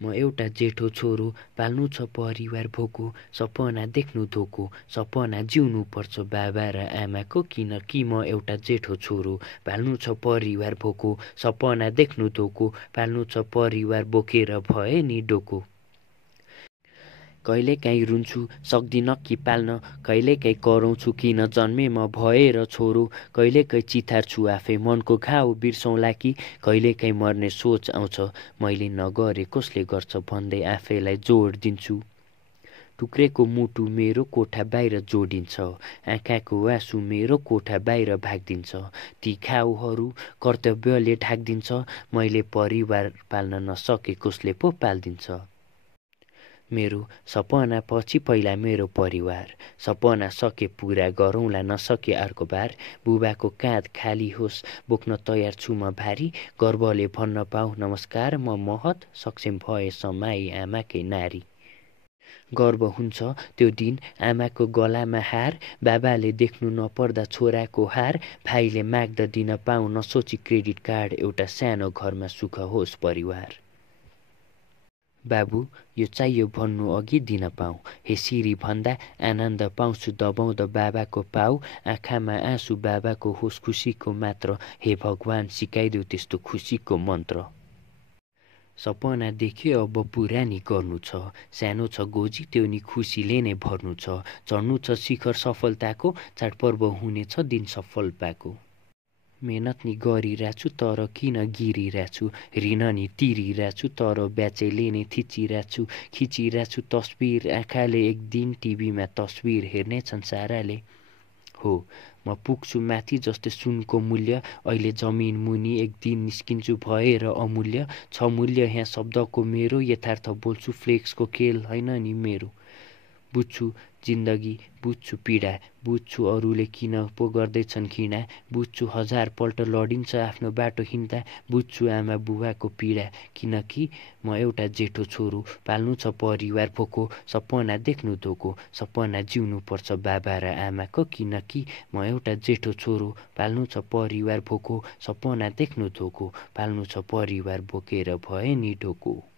म एउटा जेठो छोरो, पाल्नु छ परिवार भोको, सपना देख्नु धोको, सपना जिउनु पर्छ बाबा र आमाको। किनकि म एउटा जेठो छोरो, पाल्नु छ परिवार भोको, सपना देख्नु धोको, पाल्नु छ परिवार बोकेर भए नि डोको। कहिलेकाहीँ रुन्छु सक्दिन कि पाल्न, कहिलेकाहीँ कराउँछु किन जन्मे म भएर छोरो, कहिलेकाहीँ चितार्छु आफै मनको घाउ बिर्सौँला कि, कहिलेकाहीँ मर्ने सोच आउँछ मैले नगरे कसले गर्छ भन्दै आफैलाई जोड दिन्छु। टुक्रेको मुटु मेरो कोठा बाहिर जोडिन्छ, आँखाको आँसु मेरो कोठा बाहिर भागिदिन्छ, ती घाउहरू कर्तव्यले ढाकिदिन्छ, मैले परिवार पाल्न नसके कसले पो पालिदिन्छ। मेरो सपना पछि पहिला मेरो परिवार, सपना सके पुरा गरौँला नसके अर्को बार, बुबाको काँध खाली होस् बोक्न तयार छु म भारी, गर्वले भन्न पाऊ नमस्कार म महत, सक्षम भए समाई आमाकै नारी। गर्व हुन्छ त्यो दिन आमाको गलामा हार, बाबाले देख्नु नपर्दा छोराको हार, भाइले माग्दा दिन पाऊ नसोची क्रेडिट कार्ड, एउटा सानो घरमा सुख होस् परिवार। बाबु यो चाहियो भन्नु अघि दिन पाऊ, हे सिरी भन्दा आनन्द पाउँछु दबाउँदा बाबाको पाउ, आँखामा आँसु बाबाको होस् खुसीको मात्र, हे भगवान सिकाइदेऊ त्यस्तो खुसीको मन्त्र। सपना देख्यो अब पुरा नि गर्नु छ, सानो छ गोजी त्यो नि खुसीले नै भर्नु छ, चढ्नु छ शिखर सफलताको, चाडपर्व हुनेछ दिन सफल पाएको। मेहनत नि गरिरहेछु तर किन गिरिरहेछु, ऋण नि तिरिरहेछु तर ब्याचैले नै खिचिरहेछु तस्बिर, आँखाले एक दिन टिभीमा तस्बिर हेर्नेछन् साराले। हो म पुग्छु माथि जस्तै सुनको मूल्य, अहिले जमिन मुनि एक दिन निस्किन्छु भएर अमूल्य, छ मूल्य यहाँ शब्दको मेरो, यथार्थ बोल्छु फ्लेक्सको खेल होइन नि मेरो। बुझ्छु जिन्दगी बुझ्छु पीडा, बुझ्छु अरूले किन पो गर्दैछन् घृणा, बुझ्छु हजारपल्ट लडिन्छ आफ्नो बाटो हिँड्दा, बुझ्छु आमा बुबाको पीडा। किनकि म एउटा जेठो छोरो, पाल्नु छ परिवार भोको, सपना देख्नु धोको, सपना जिउनु पर्छ बाबा र आमाको। किनकि म एउटा जेठो छोरो, पाल्नु छ परिवार भोको, सपना देख्नु धोको, पाल्नु छ परिवार बोकेर भए नि ढोको।